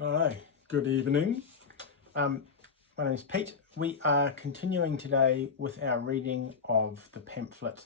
Hi, good evening. My name is Pete. We are continuing today with our reading of the pamphlet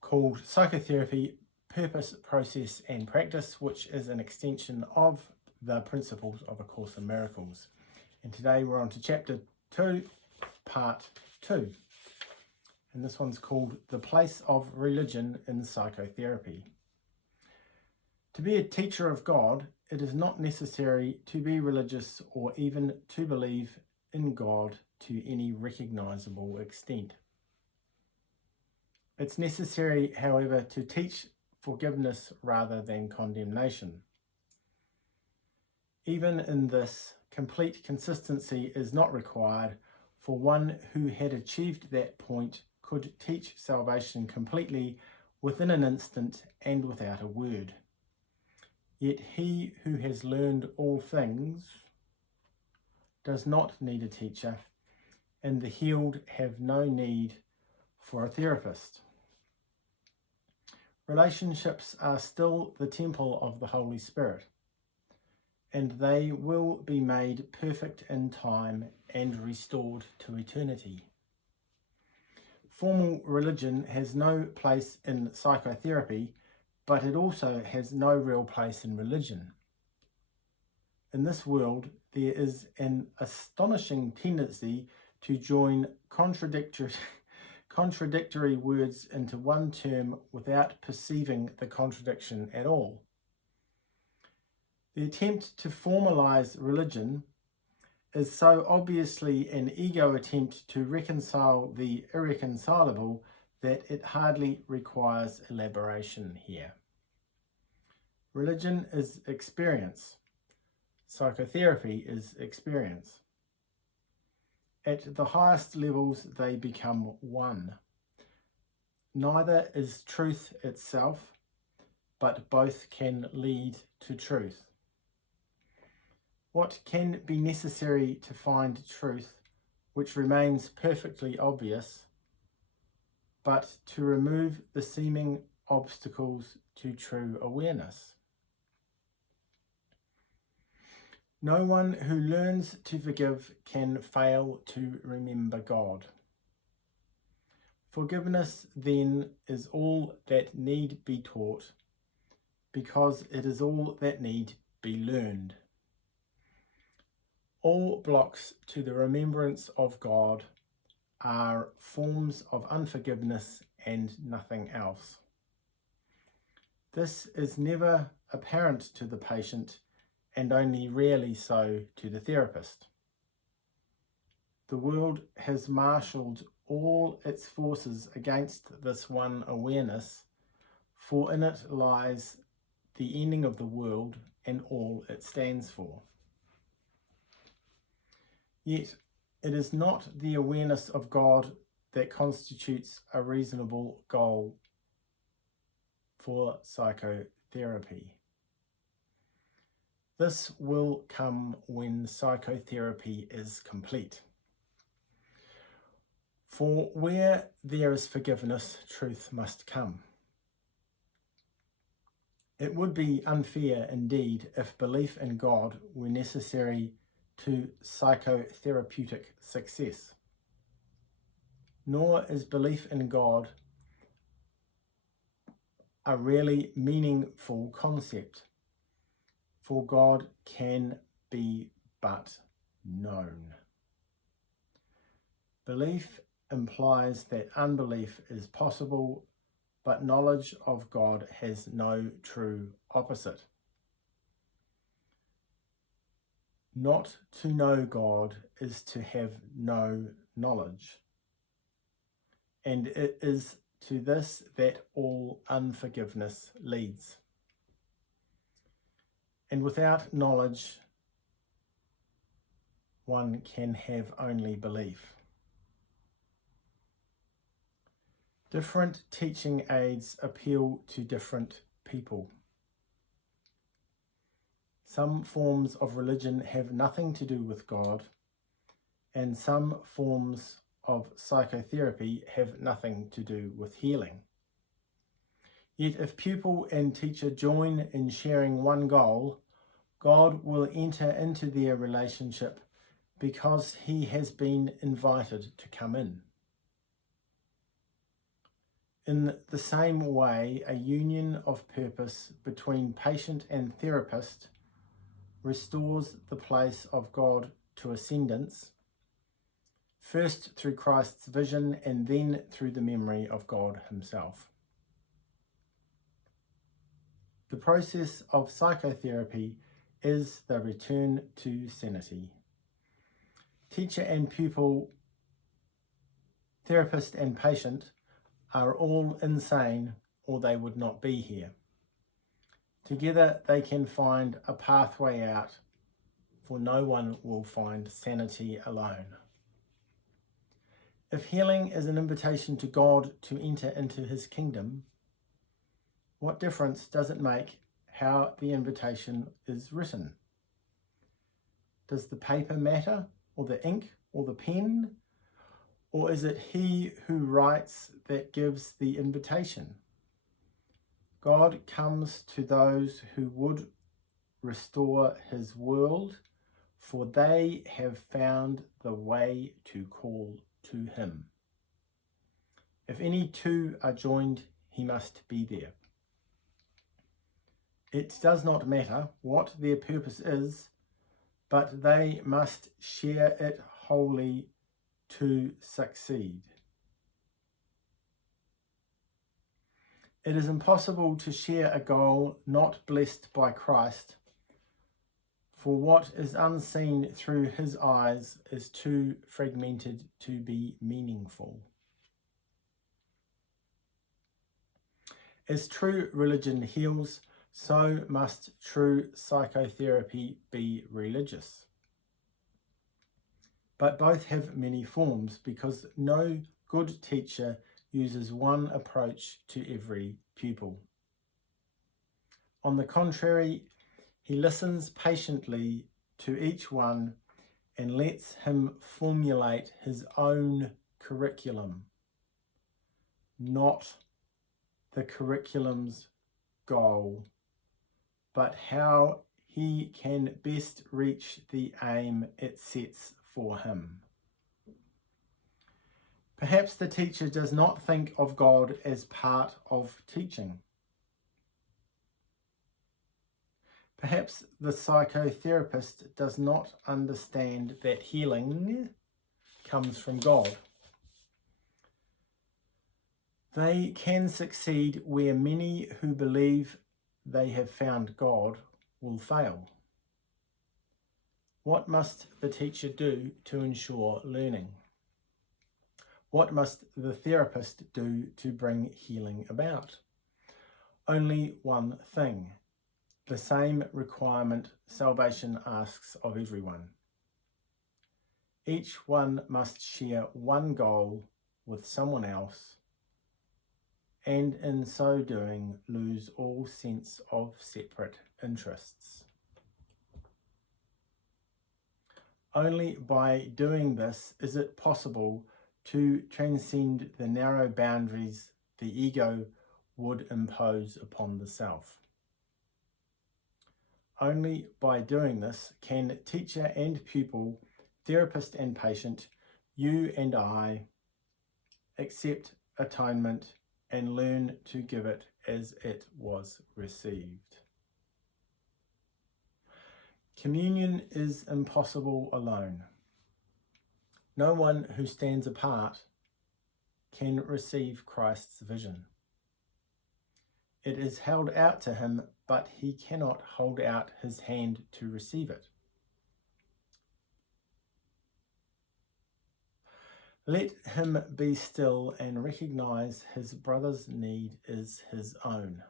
called Psychotherapy, Purpose, Process and Practice, which is an extension of the Principles of A Course in Miracles. And today we're on to Chapter 2, Part 2. And this one's called The Place of Religion in Psychotherapy. To be a teacher of God, it is not necessary to be religious or even to believe in God to any recognizable extent. It's necessary, however, to teach forgiveness rather than condemnation. Even in this, complete consistency is not required, for one who had achieved that point could teach salvation completely within an instant and without a word. Yet he who has learned all things does not need a teacher, and the healed have no need for a therapist. Relationships are still the temple of the Holy Spirit, and they will be made perfect in time and restored to eternity. Formal religion has no place in psychotherapy, but it also has no real place in religion. In this world, there is an astonishing tendency to join contradictory words into one term without perceiving the contradiction at all. The attempt to formalize religion is so obviously an ego attempt to reconcile the irreconcilable that it hardly requires elaboration here. Religion is experience. Psychotherapy is experience. At the highest levels, they become one. Neither is truth itself, but both can lead to truth. What can be necessary to find truth, which remains perfectly obvious, but to remove the seeming obstacles to true awareness? No one who learns to forgive can fail to remember God. Forgiveness, then, is all that need be taught, because it is all that need be learned. All blocks to the remembrance of God are forms of unforgiveness and nothing else. This is never apparent to the patient, and only rarely so to the therapist. The world has marshalled all its forces against this one awareness, for in it lies the ending of the world and all it stands for. Yet it is not the awareness of God that constitutes a reasonable goal for psychotherapy. This will come when psychotherapy is complete. For where there is forgiveness, truth must come. It would be unfair indeed if belief in God were necessary to psychotherapeutic success. Nor is belief in God a really meaningful concept, for God can be but known. Belief implies that unbelief is possible, but knowledge of God has no true opposite. Not to know God is to have no knowledge, and it is to this that all unforgiveness leads. And without knowledge, one can have only belief. Different teaching aids appeal to different people. Some forms of religion have nothing to do with God, and some forms of psychotherapy have nothing to do with healing. Yet if pupil and teacher join in sharing one goal, God will enter into their relationship because he has been invited to come in. In the same way, a union of purpose between patient and therapist restores the place of God to ascendance, first through Christ's vision and then through the memory of God himself. The process of psychotherapy is the return to sanity. Teacher and pupil, therapist and patient are all insane, or they would not be here. Together they can find a pathway out, for no one will find sanity alone. If healing is an invitation to God to enter into his kingdom, what difference does it make how the invitation is written? Does the paper matter, or the ink, or the pen? Or is it he who writes that gives the invitation? God comes to those who would restore his world, for they have found the way to call to him. If any two are joined, he must be there. It does not matter what their purpose is, but they must share it wholly to succeed. It is impossible to share a goal not blessed by Christ, for what is unseen through his eyes is too fragmented to be meaningful. As true religion heals, so must true psychotherapy be religious. But both have many forms, because no good teacher uses one approach to every pupil. On the contrary, he listens patiently to each one and lets him formulate his own curriculum, not the curriculum's goal, but how he can best reach the aim it sets for him. Perhaps the teacher does not think of God as part of teaching. Perhaps the psychotherapist does not understand that healing comes from God. They can succeed where many who believe they have found God will fail. What must the teacher do to ensure learning? What must the therapist do to bring healing about? Only one thing, the same requirement salvation asks of everyone. Each one must share one goal with someone else, and in so doing lose all sense of separate interests. Only by doing this is it possible to transcend the narrow boundaries the ego would impose upon the self. Only by doing this can teacher and pupil, therapist and patient, you and I, accept atonement and learn to give it as it was received. Communion is impossible alone. No one who stands apart can receive Christ's vision. It is held out to him, but he cannot hold out his hand to receive it. Let him be still and recognize his brother's need is his own.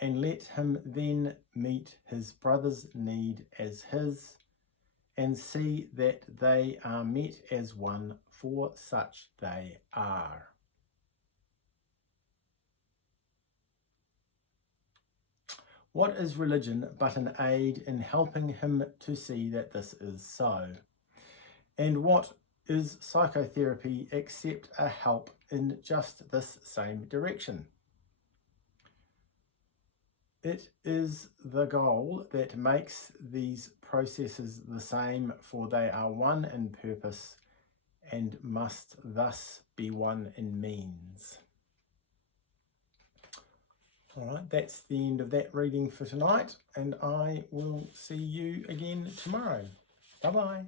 And let him then meet his brother's need as his, and see that they are met as one, for such they are. What is religion but an aid in helping him to see that this is so? And what is psychotherapy except a help in just this same direction? It is the goal that makes these processes the same, for they are one in purpose and must thus be one in means. All right, that's the end of that reading for tonight, and I will see you again tomorrow. Bye-bye.